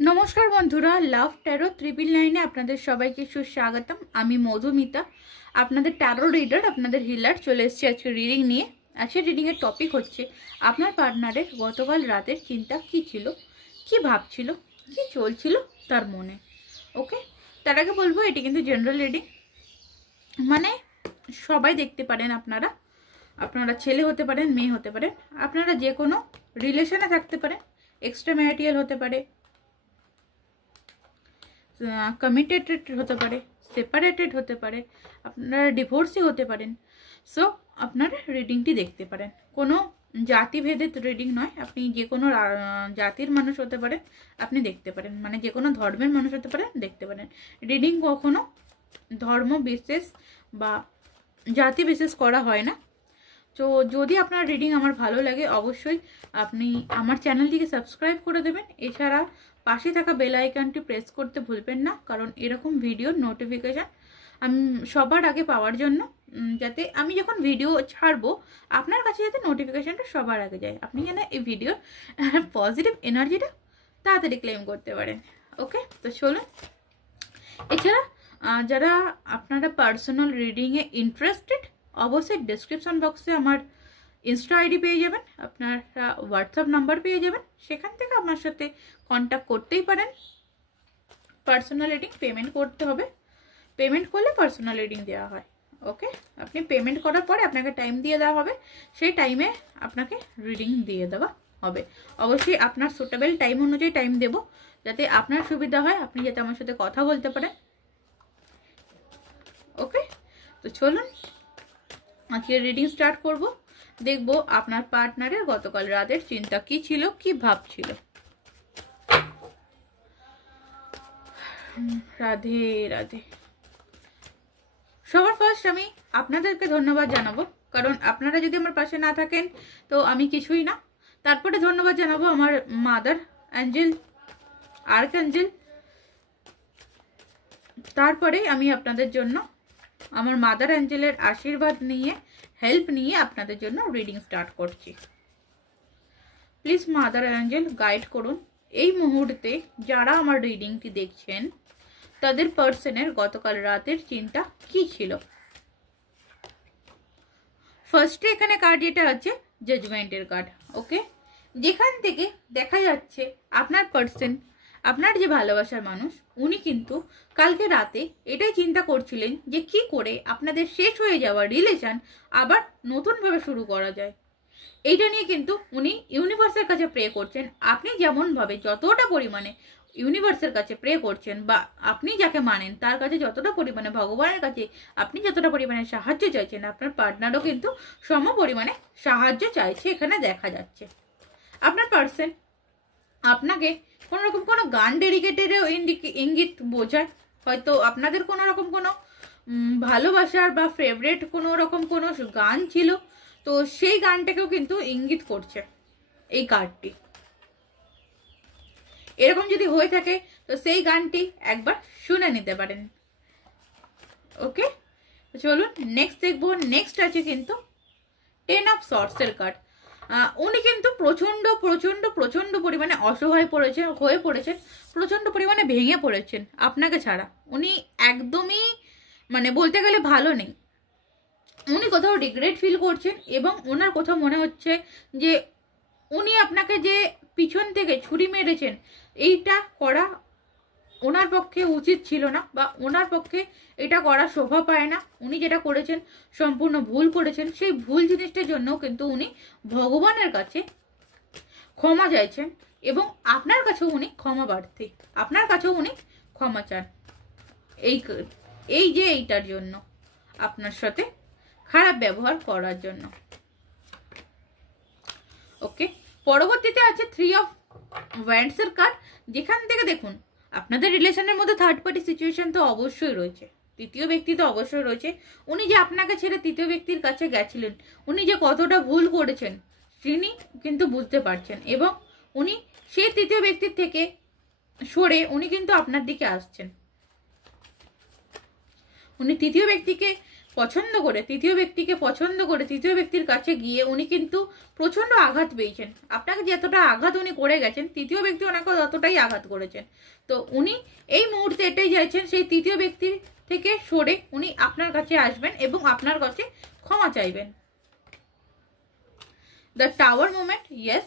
नमस्कार बंधुरा लाभ टैरो 999 आपनादेर सबाइके सुस्वागतम। आमी मधुमिता आपनादेर टैरो रिडार आपनादेर हिलार चले एसेछि आजके रिडिंग निये। आजकेर रिडिंग एर टपिक होच्छे आपनार पार्टनारेर गतकाल रातेर चिंता कि छिलो, कि भाबछिलो, कि चलछिलो तार मने। ओके, तार आगे बोलबो एटी किन्तु जेनारेल रिडिंग, माने सबाई देखते पारेन आपनारा। आपनारा छेले होते पारेन, मेये होते पारेन, आपनारा जे कोनो रिलेशने थाकते पारेन, एक्सट्रा मैरिटाल होते पारे, कमिटेड होते पारे, सेपारेटेड होते पारे, आपनारा डिभोर्सी होते पारेन। सो आपनारा रिडिंगटी देखते पारेन। कोनो जाति भेदे रिडिंग नय, आपनि जे कोनो जातिर मानुष होते पारेन, आपनि देखते पारेन, माने जे कोनो धर्मेर मानुष होते पारेन, देखते पारेन। रिडिंग कखनो धर्म विशेष बा जाति विशेष करा हय ना। तो यदि आपनार रिडिंग आमार भालो लागे अवश्यई आपनि आमार चैनलटिके सबस्क्राइब करे देबेन। एछाड़ा पाशे थाका बेल आइकनटी प्रेस करते भुलबेन ना, कारण एरकम भिडियो नोटिफिकेशन आमि सबार आगे पाওয়ার জন্য, যাতে আমি যখন ভিডিও ছাড়বো আপনার কাছে যাতে নোটিফিকেশনটা সবার আগে যায়, আপনি যেন এই ভিডিওর পজিটিভ এনার্জিটা তাড়াতাড়ি ক্লেম করতে পারেন। ওকে, তো চলুন। এছাড়া যারা আপনারা পার্সোনাল রিডিংয়ে ইন্টারেস্টেড অবশ্যই ডেসক্রিপশন বক্সে আমার ইনস্টা আইডি পেয়ে যাবেন, আপনারা হোয়াটসঅ্যাপ নাম্বার পেয়ে যাবেন, সেখান থেকে আমার সাথে কন্ট্যাক্ট করতেই পারেন। পার্সোনাল রিডিং পেমেন্ট করতে হবে, পেমেন্ট করলে পার্সোনাল রিডিং দেওয়া হয়। ওকে, আপনি পেমেন্ট করার পরে আপনাকে টাইম দিয়ে দেওয়া হবে, সেই টাইমে আপনাকে রিডিং দিয়ে দেওয়া হবে। অবশ্যই আপনার সুটেবল টাইম অনুযায়ী টাইম দেব, যাতে আপনার সুবিধা হয়, আপনি যাতে আমার সাথে কথা বলতে পারেন। ওকে, তো চলুন আজকে রিডিং স্টার্ট করব। দেখব আপনার পার্টনারের গতকাল রাতের চিন্তা কি ছিল, কি ভাবছিল। রাধে রাধে। সবার ফার্স্ট আমি আপনাদেরকে ধন্যবাদ জানাবো, কারণ আপনারা যদি আমার পাশে না থাকেন তো আমি কিছুই না। তারপরে ধন্যবাদ জানাবো আমার মাদার অ্যাঞ্জেল, আর্কঅ্যাঞ্জেল। তারপরে আমি আপনাদের জন্য আমার মাদার অ্যাঞ্জেলের আশীর্বাদ নিয়ে, হেল্প নিয়ে আপনাদের জন্য রিডিং স্টার্ট করছি। প্লিজ মাদার অ্যাঞ্জেল গাইড করুন এই মুহূর্তে যারা আমার রিডিংটি দেখছেন তাদের পার্সনের গতকাল রাতের চিন্তা কি ছিল। ফার্স্টে এখানে কার্ড যেটা আছে জাজমেন্টের কার্ড। ওকে, যেখান থেকে দেখা যাচ্ছে আপনার পার্সন, আপনার যে ভালোবাসার মানুষ, উনি কিন্তু কালকে রাতে এটাই চিন্তা করছিলেন যে কি করে আপনাদের শেষ হয়ে যাওয়া রিলেশন আবার নতুনভাবে শুরু করা যায়। এইটা নিয়ে কিন্তু উনি ইউনিভার্সের কাছে প্রে করছেন। আপনি যেমনভাবে যতটা পরিমাণে ইউনিভার্সের কাছে প্রে করছেন বা আপনি যাকে মানেন তার কাছে যতটা পরিমাণে, ভগবানের কাছে আপনি যতটা পরিমাণে সাহায্য চাইছেন, আপনার পার্টনারও কিন্তু সম পরিমাণে সাহায্য চাইছে। এখানে দেখা যাচ্ছে আপনার পার্সন আপনাকে কোনো রকম কোনো গান ডেডিকেটেডও ইঙ্গিত বোঝায়। হয়তো আপনাদের কোনো রকম কোনো ভালোবাসার বা ফেভারিট কোনো রকম কোনো গান ছিল, তো সেই গানটাকেও কিন্তু ইঙ্গিত করছে এই কার্ডটি। এরকম যদি হয়ে থাকে তো সেই গানটি একবার শুনে নিতে পারেন। ওকে, চলুন নেক্সট দেখবো। নেক্সট আছে কিন্তু 10 অফ সর্টসের কার্ড। উনি কিন্তু প্রচন্ড প্রচন্ড প্রচন্ড পরিমাণে অসহায় হয়ে পড়েছেন, প্রচন্ড পরিমাণে ভেঙে পড়েছেন আপনাকে ছাড়া। উনি একদমই মানে বলতে গেলে ভালো নেই। উনি কোথাও রিগ্রেট ফিল করছেন এবং ওনার কোথাও মনে হচ্ছে যে উনি আপনাকে যে পিছন থেকে ছুরি মেরেছেন, এইটা করা ওনার পক্ষে উচিত ছিল না, বা ওনার পক্ষে এটা করা শোভা পায় না। উনি যেটা করেছেন সম্পূর্ণ ভুল করেছেন। সেই ভুল জিনিসটার জন্য কিন্তু উনি ভগবানের কাছে ক্ষমা চাইছেন এবং আপনার কাছেও উনি ক্ষমা প্রার্থী, আপনার কাছেও উনি ক্ষমা চান এই যে এইটার জন্য, আপনার সাথে খারাপ ব্যবহার করার জন্য। ওকে, পরবর্তীতে আছে 3 অফ ওয়ান্ডসের কার্ড, যেখান থেকে দেখুন আপনাদের রিলেশনের মধ্যে থার্ড পার্টি সিচুয়েশন তো অবশ্যই রয়েছে, তৃতীয় ব্যক্তি তো অবশ্যই রয়েছে। উনি যে আপনাকে ছেড়ে তৃতীয় ব্যক্তির কাছে গেছিলেন, উনি যে কতটা ভুল করেছেন তিনি কিন্তু বুঝতে পারছেন এবং উনি সেই তৃতীয় ব্যক্তির থেকে সরে উনি কিন্তু আপনার দিকে আসছেন। উনি তৃতীয় ব্যক্তিকে পছন্দ করে, তৃতীয় ব্যক্তিকে পছন্দ করে তৃতীয় ব্যক্তির কাছে গিয়ে উনি কিন্তু প্রচণ্ড আঘাত পেয়েছেন। আপনাকে যতটা আঘাত উনি করে গেছেন, তৃতীয় ব্যক্তি ওনাকে ততটাই আঘাত করেছেন। তো উনি এই মুহূর্তে এটাই চাইছেন, সেই তৃতীয় ব্যক্তির থেকে সরে উনি আপনার কাছে আসবেন এবং আপনার কাছে ক্ষমা চাইবেন। The tower moment, yes.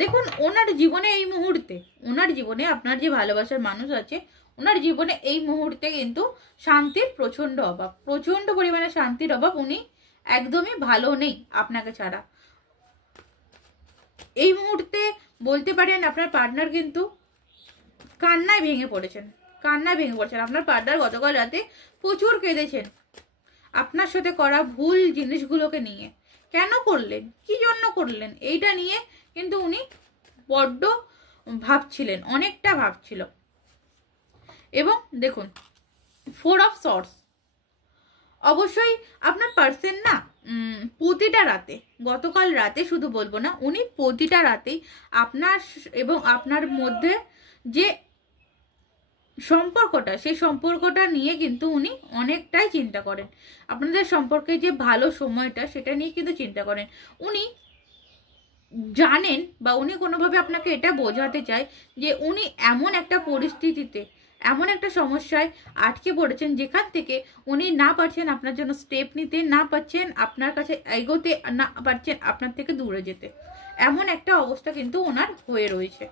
দেখুন ওনার জীবনে এই মুহূর্তে, ওনার জীবনে আপনার যে ভালোবাসার মানুষ আছে, ওনার জীবনে এই মুহূর্তে কিন্তু শান্তির প্রচণ্ড অভাব, প্রচণ্ড পরিমাণে শান্তির অভাব। উনি একদমই ভালো নেই আপনাকে ছাড়া। এই মুহূর্তে বলতে পারেন আপনার পার্টনার কিন্তু কান্নায় ভেঙে পড়েছেন, কান্নায় ভেঙে পড়েছেন। আপনার পার্টনার গতকাল রাতে প্রচুর কেঁদেছেন আপনার সাথে করা ভুল জিনিসগুলোকে নিয়ে। কেন করলেন, কি জন্য করলেন, এইটা নিয়ে কিন্তু উনি বড্ড ভাবছিলেন, অনেকটা ভাবছিল। এবং দেখুন 4 অফ সর্টস, অবশ্যই আপনার পার্সন না প্রতিটা রাতে, গতকাল রাতে শুধু বলবো না, উনি প্রতিটা রাতেই আপনার এবং আপনার মধ্যে যে সম্পর্কটা, সেই সম্পর্কটা নিয়ে কিন্তু উনি অনেকটাই চিন্তা করেন। আপনাদের সম্পর্কে যে ভালো সময়টা, সেটা নিয়ে কিন্তু চিন্তা করেন। উনি জানেন বা উনি কোনোভাবে আপনাকে এটা বোঝাতে চায় যে উনি এমন একটা পরিস্থিতিতে, এমন একটা সমস্যায় আটকে পড়েছেন যেখান থেকে উনি না পারছেন আপনার জন্য স্টেপ নিতে, না পারছেন আপনার কাছে এগোতে, না পারছেন আপনার থেকে দূরে যেতে। এমন একটা অবস্থা কিন্তু ওনার হয়ে রয়েছে।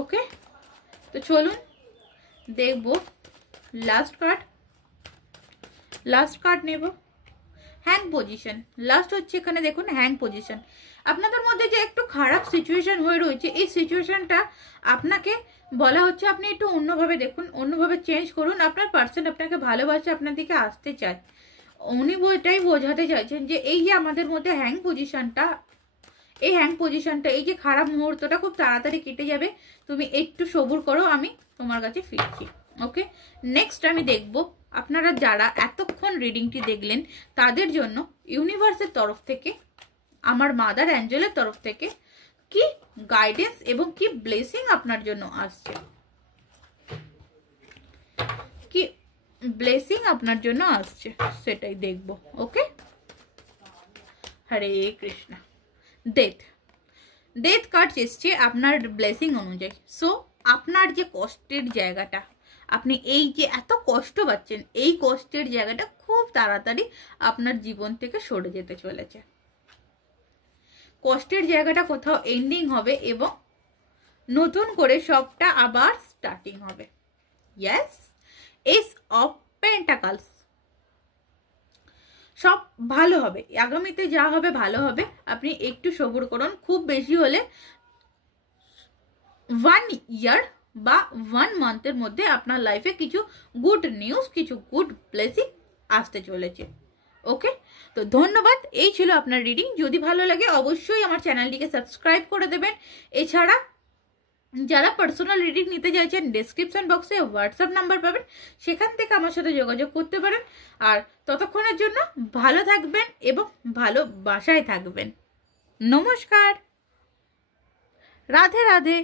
ওকে, তো চলুন দেখবো লাস্ট কার্ড। লাস্ট কার্ড নেব হ্যাং পজিশন। লাস্ট হচ্ছে এখানে দেখুন হ্যাং পজিশন। আপনাদের মধ্যে যে একটু খারাপ সিচুয়েশন হয়ে রয়েছে, এই সিচুয়েশনটা আপনাকে বলা হচ্ছে আপনি একটু অন্যভাবে দেখুন, অন্যভাবে চেঞ্জ করুন। আপনার পার্সন আপনাকে ভালোবাসে, আপনার দিকে আসতে চায়। উনি এটাই বোঝাতে চাইছেন যে এই যে আমাদের মধ্যে হ্যাং পজিশনটা, এই হ্যাং পজিশনটা, এই যে খারাপ মুহূর্তটা খুব তাড়াতাড়ি কেটে যাবে, তুমি একটু সবুর করো, আমি তোমার কাছে ফিরছি। ওকে, নেক্সট আমি দেখব আপনারা যারা এতক্ষণ রিডিংটি দেখলেন তাদের জন্য ইউনিভার্সের তরফ থেকে, আমার মাদার অ্যাঞ্জেলের তরফ থেকে কি গাইডেন্স এবং কি ব্লেসিং আপনার জন্য আসছে, কি ব্লেসিং আপনার জন্য আসছে সেটাই দেখব। ওকে, হরে কৃষ্ণ। ডেথ কার্ড এসছে আপনার ব্লেসিং অনুযায়ী। সো আপনার যে কষ্টের জায়গাটা, আপনি এই যে এত কষ্ট পাচ্ছেন, এই কষ্টের জায়গাটা খুব তাড়াতাড়ি আপনার জীবন থেকে সরে যেতে চলেছে। কষ্টের জায়গাটা কোথাও এন্ডিং হবে এবং নতুন করে সবটা আবার স্টার্টিং হবে। ইয়েস, এস অফ পেন্টাকলস, সব ভালো হবে, আগামীতে যা হবে ভালো হবে। আপনি একটু সবুর করুন, খুব বেশি হলে 1 ইয়ার বা 1 মান্থের মধ্যে আপনার লাইফে কিছু গুড নিউজ, কিছু গুড ব্লেসিং আসতে চলেছে। ওকে, তো ধন্যবাদ। এই ছিল আপনার রিডিং। যদি ভালো লাগে অবশ্যই আমার চ্যানেলটিকে সাবস্ক্রাইব করে দেবেন। এছাড়া যারা পার্সোনাল রিডিং নিতে চাইছেন, ডেসক্রিপশন বক্সে হোয়াটসঅ্যাপ নাম্বার পাবেন, সেখান থেকে আমার সাথে যোগাযোগ করতে পারেন। আর ততক্ষণের জন্য ভালো থাকবেন এবং ভালোবাসায় থাকবেন। নমস্কার, রাধে রাধে।